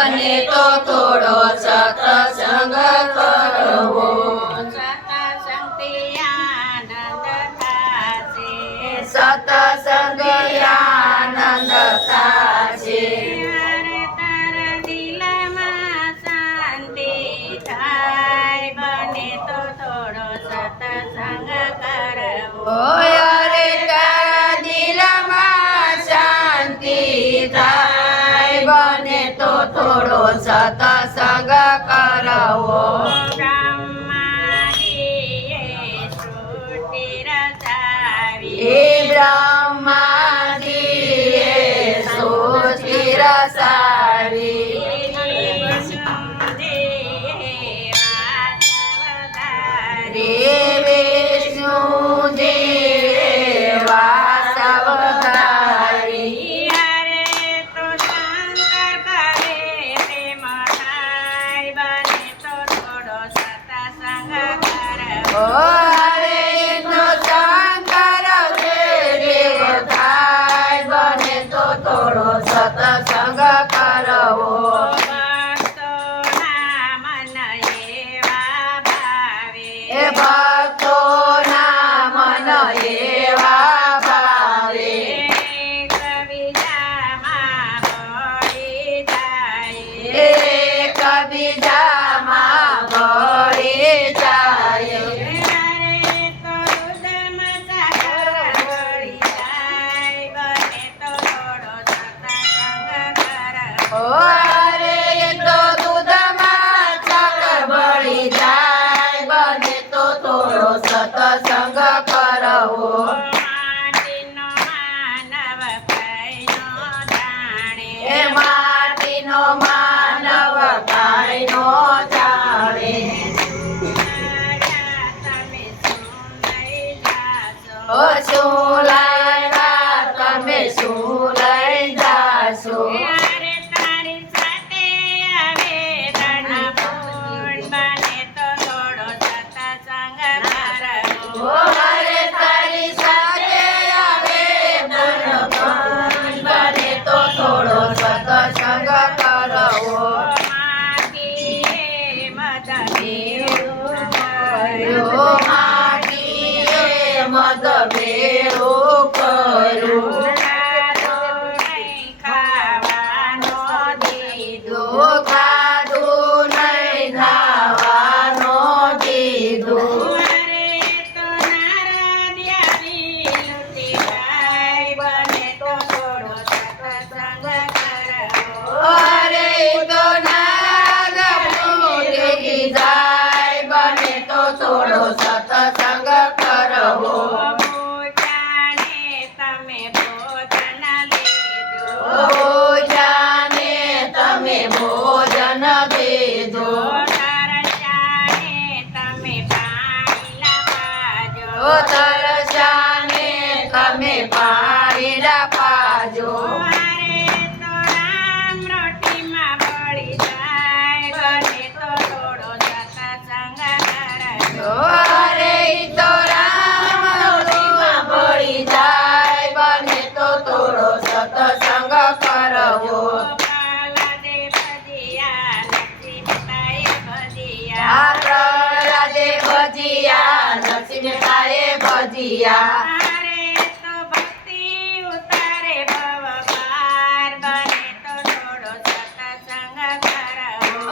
બને તો થોડો સત્સંગ કરવો. સત્સંગથી આનંદ થાશે. સત્સંગથી આનંદ થાશે. હરે તારા દિલમાં શાંતિ થાય. બને તો થોડો સત્સંગ કરવો. અરે તારા દિલમાં શાંતિ થાય. બને તો થોડો સત્સંગ કરવો. બ્રહ્માજીએ સૃષ્ટિ રચાવી. હે બ્રહ્માજીએ સૃષ્ટિ રચાવી. રે વિષ્ણુજીએ વાસવધારી. હરે તો શંકર દેવ થાય. બને તો થોડો સત્સંગ કરવો. એ ભક્તોના મન એવા ભાવે. એક બીજામાં ભળી જાય. અરે તો દૂધમાં સાકર ભળી જાય. બને તો થોડો સત્સંગ કરવો. એ માટીનો માનવ કાંઈનો જાણે. ઓ શું લાવ્યા તમે, શું લઈ જાશો? અરે તારી સાથે આવે ધનવાન. બને તો થોડો સત્સંગ કરવો. માટીએ મદ ભેળું કર્યું. ખાધું નહીં ધાવાનો દીધું. અરે તો નાગ ફૂટી જાય. બને તો થોડો સત્સંગ કરવો. ઓજાને તમે ભોજન દેજો. ઓ તરસ્યાને તમે પાણી પાજો. અરે તો રામ રોટીમાં ભળી જાય. બને તો થોડો સત્સંગ કરવો. રાજે ભજીયા નરસિંહતાએ ભજીયા.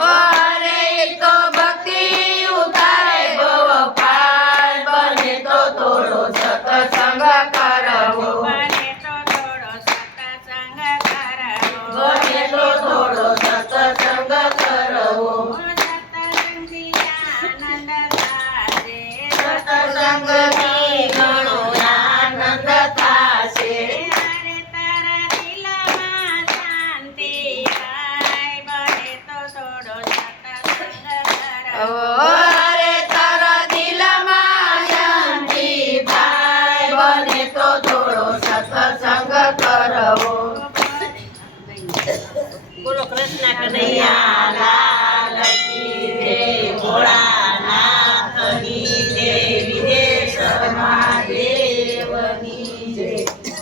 અરે તો ભક્તિ ઉતારે ભવ પાર. બને તો થોડો સત્સંગ કરવો. બને તો થોડો સત્સંગ કરવો. સત્સંગથી ઘણો આનંદ થાશે. અરે તારા દિલમાં શાંતિ થાય. બને તો થોડો સત્સંગ કરવો. બોલો કૃષ્ણ કનૈયા.